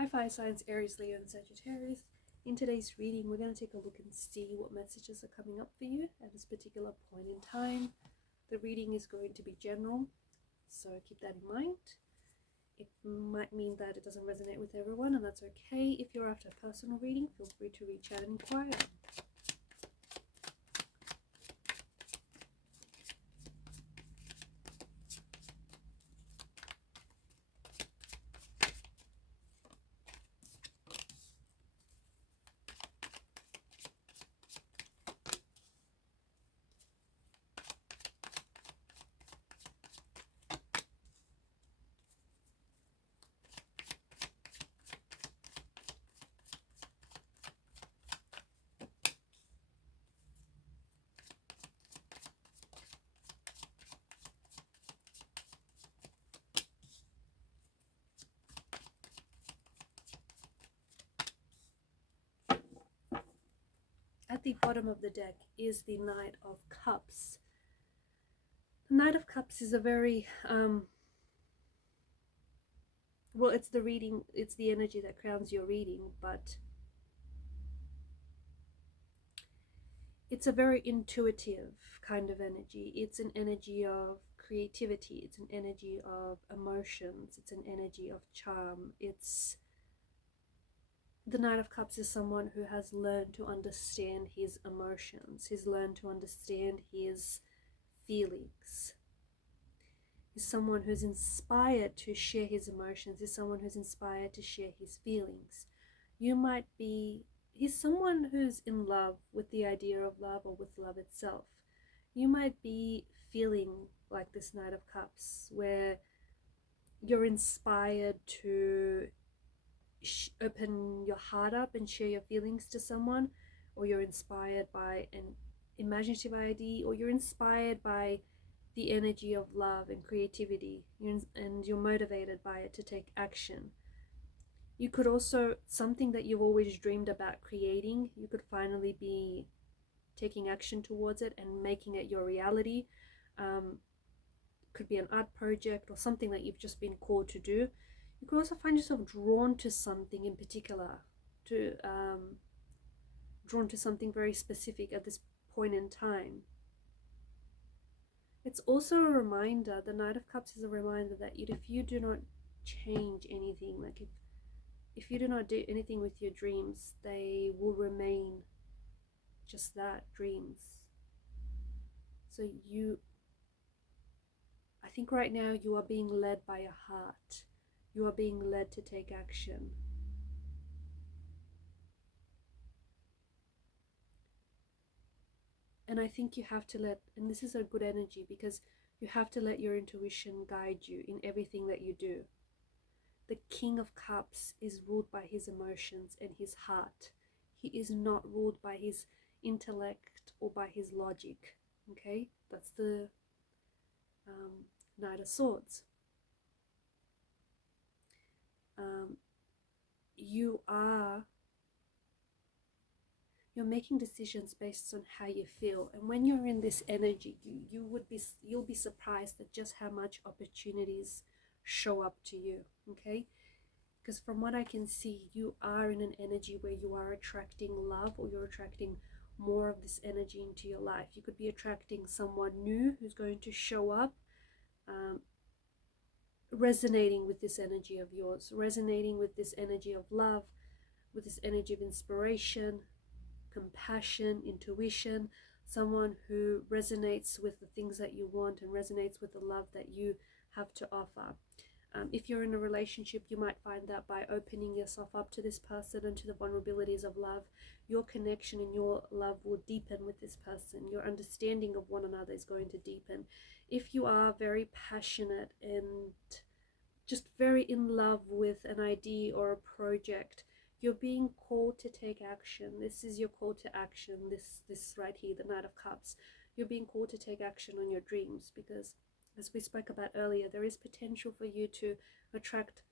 Hi fire signs, Aries, Leo and Sagittarius. In today's reading, we're going to take a look and see what messages are coming up for you at this particular point in time. The reading is going to be general, so keep that in mind. It might mean that it doesn't resonate with everyone, and that's okay. If you're after a personal reading, feel free to reach out and inquire. At the bottom of the deck is the Knight of Cups. The Knight of Cups is a very, well, it's the reading, it's the energy that crowns your reading, but it's a very intuitive kind of energy. It's an energy of creativity. It's an energy of emotions. It's an energy of charm. The Knight of Cups is someone who has learned to understand his emotions. He's learned to understand his feelings. He's someone who's inspired to share his emotions. He's someone who's inspired to share his feelings. He's someone who's in love with the idea of love or with love itself. You might be feeling like this Knight of Cups, where you're inspired to open your heart up and share your feelings to someone, or you're inspired by an imaginative idea, or you're inspired by the energy of love and creativity, and you're motivated by it to take action. You could also, something that you've always dreamed about creating, you could finally be taking action towards it and making it your reality. Could be an art project or something that you've just been called to do. You could also find yourself drawn to something in particular, drawn to something very specific at this point in time. It's also a reminder, the Knight of Cups is a reminder that if you do not change anything, like if you do not do anything with your dreams, they will remain just that, dreams. So I think right now you are being led by your heart. You are being led to take action. And I think you have to and this is a good energy, because you have to let your intuition guide you in everything that you do. The King of Cups is ruled by his emotions and his heart. He is not ruled by his intellect or by his logic. Okay, that's the Knight of Swords. You're making decisions based on how you feel, and when you're in this energy, you'll be surprised at just how much opportunities show up to you. Okay, because from what I can see, you are in an energy where you are attracting love, or you're attracting more of this energy into your life. You could be attracting someone new who's going to show up, resonating with this energy of yours, resonating with this energy of love, with this energy of inspiration, compassion, intuition, someone who resonates with the things that you want and resonates with the love that you have to offer. If you're in a relationship, you might find that by opening yourself up to this person and to the vulnerabilities of love, your connection and your love will deepen with this person. Your understanding of one another is going to deepen. If you are very passionate and just very in love with an idea or a project, you're being called to take action. This is your call to action. This right here, the Knight of Cups. You're being called to take action on your dreams, because as we spoke about earlier, there is potential for you to attract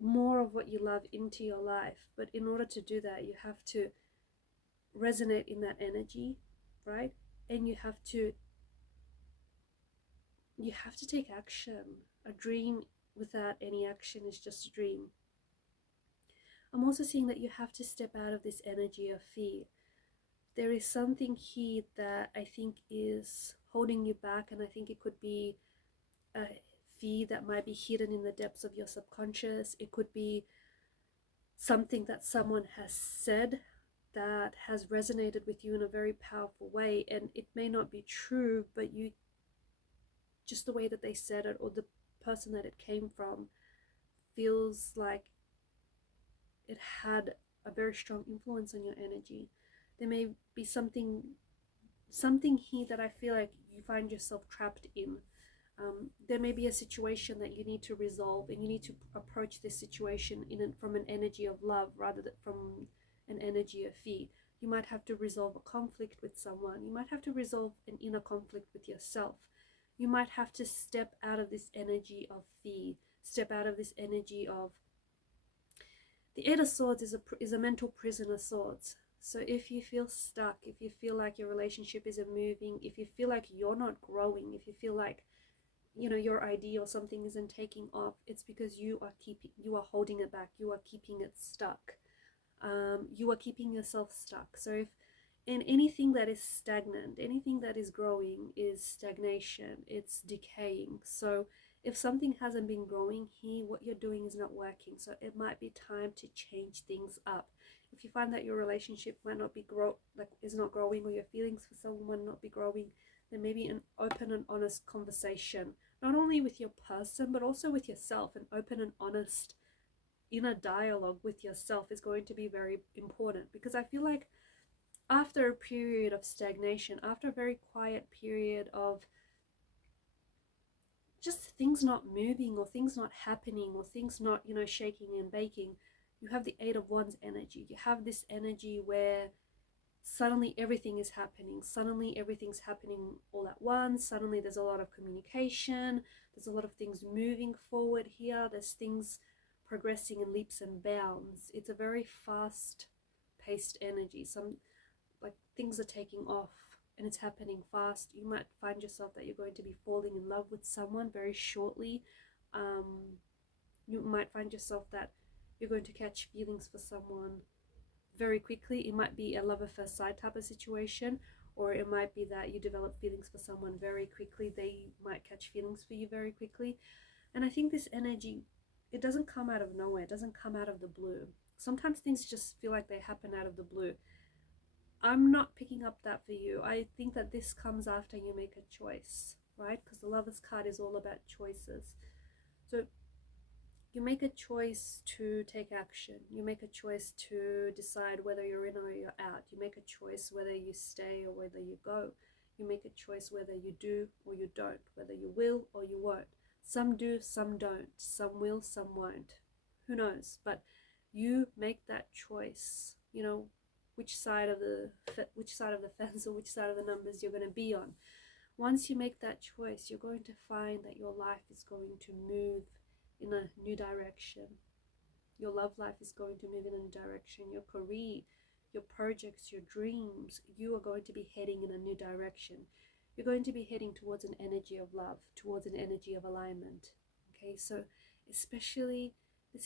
more of what you love into your life. But in order to do that, you have to resonate in that energy, right? And you have to take action. A dream without any action is just a dream. I'm also seeing that you have to step out of this energy of fear. There is something here that I think is holding you back, and I think it could be a fear that might be hidden in the depths of your subconscious. It could be something that someone has said that has resonated with you in a very powerful way, and it may not be true, but you, just the way that they said it or the person that it came from, feels like it had a very strong influence on your energy. There may be something here that I feel like you find yourself trapped in. There may be a situation that you need to resolve, and you need to approach this situation from an energy of love rather than from an energy of fear. You might have to resolve a conflict with someone. You might have to resolve an inner conflict with yourself. You might have to step out of this energy of fear, step out of this energy of... The Eight of Swords is a mental prison of swords. So if you feel stuck, if you feel like your relationship isn't moving, if you feel like you're not growing, if you feel like, you know, your idea or something isn't taking off, it's because you are holding it back. You are keeping it stuck. You are keeping yourself stuck. So if in anything that is stagnant, anything that is growing is stagnation, it's decaying. So if something hasn't been growing here, what you're doing is not working. So it might be time to change things up. If you find that your relationship might not be is not growing, or your feelings for someone might not be growing, then maybe an open and honest conversation, not only with your person, but also with yourself. An open and honest inner dialogue with yourself is going to be very important, because I feel like after a period of stagnation, after a very quiet period of just things not moving, or things not happening, or things not, you know, shaking and baking, you have the Eight of Wands energy. You have this energy where suddenly everything is happening. Suddenly everything's happening all at once. Suddenly there's a lot of communication. There's a lot of things moving forward here. There's things progressing in leaps and bounds. It's a very fast-paced energy. Like things are taking off and it's happening fast. You might find yourself that you're going to be falling in love with someone very shortly. You might find yourself that you're going to catch feelings for someone very quickly. It might be a love at first sight type of situation, or it might be that you develop feelings for someone very quickly. They might catch feelings for you very quickly. And I think this energy, it doesn't come out of nowhere. It doesn't come out of the blue. Sometimes things just feel like they happen out of the blue. I'm not picking up that for you. I think that this comes after you make a choice, right? Because the Lover's card is all about choices. So you make a choice to take action. You make a choice to decide whether you're in or you're out. You make a choice whether you stay or whether you go. You make a choice whether you do or you don't, whether you will or you won't. Some do, some don't. Some will, some won't. Who knows? But you make that choice. You know which side of the fence or which side of the numbers you're going to be on. Once you make that choice, you're going to find that your life is going to move in a new direction. Your love life is going to move in a new direction. Your career, your projects, your dreams, you are going to be heading in a new direction. You're going to be heading towards an energy of love, towards an energy of alignment. Okay, so this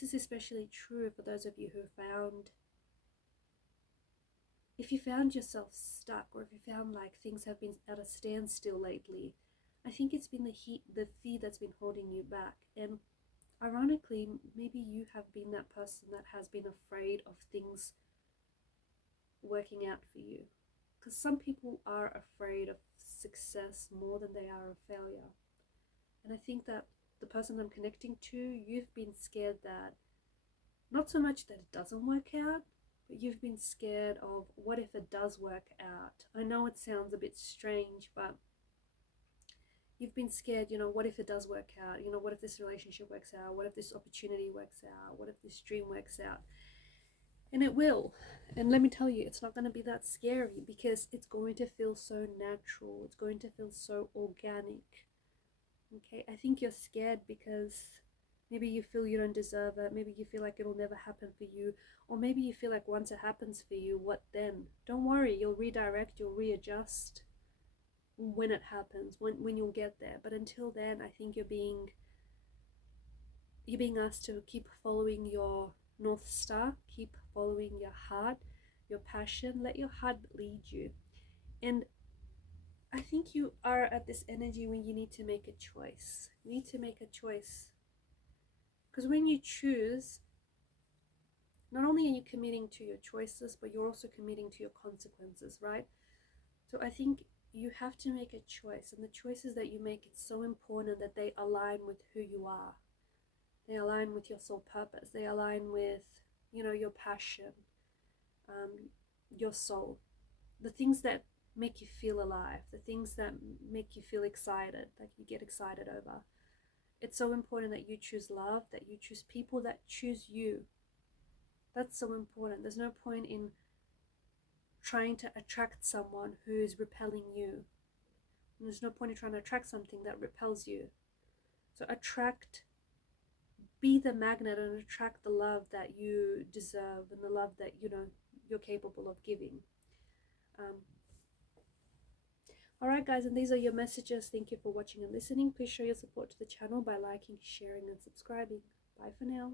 is especially true for those of you who if you found yourself stuck, or if you found like things have been at a standstill lately. I think it's been the fear that's been holding you back. And ironically, maybe you have been that person that has been afraid of things working out for you. Because some people are afraid of success more than they are of failure. And I think that the person I'm connecting to, you've been scared that, not so much that it doesn't work out, but you've been scared of what if it does work out. I know it sounds a bit strange, but you've been scared, you know, what if it does work out? You know, what if this relationship works out? What if this opportunity works out? What if this dream works out? And it will. And let me tell you, it's not going to be that scary, because it's going to feel so natural. It's going to feel so organic. Okay, I think you're scared because maybe you feel you don't deserve it. Maybe you feel like it'll never happen for you. Or maybe you feel like once it happens for you, what then? Don't worry, you'll redirect, you'll readjust when it happens, when you'll get there. But until then, I think you're being asked to keep following your North Star. Keep following your heart, your passion. Let your heart lead you. And I think you are at this energy when you need to make a choice. You need to make a choice. Because when you choose, not only are you committing to your choices, but you're also committing to your consequences, right? So I think you have to make a choice. And the choices that you make, it's so important that they align with who you are. They align with your soul purpose. They align with, you know, your passion, your soul. The things that make you feel alive, the things that make you feel excited, that you get excited over. It's so important that you choose love, that you choose people that choose you. That's so important. There's no point in trying to attract someone who is repelling you. And there's no point in trying to attract something that repels you. So be the magnet and attract the love that you deserve and the love that, you know, you're capable of giving. Alright guys, and these are your messages. Thank you for watching and listening. Please show your support to the channel by liking, sharing and subscribing. Bye for now.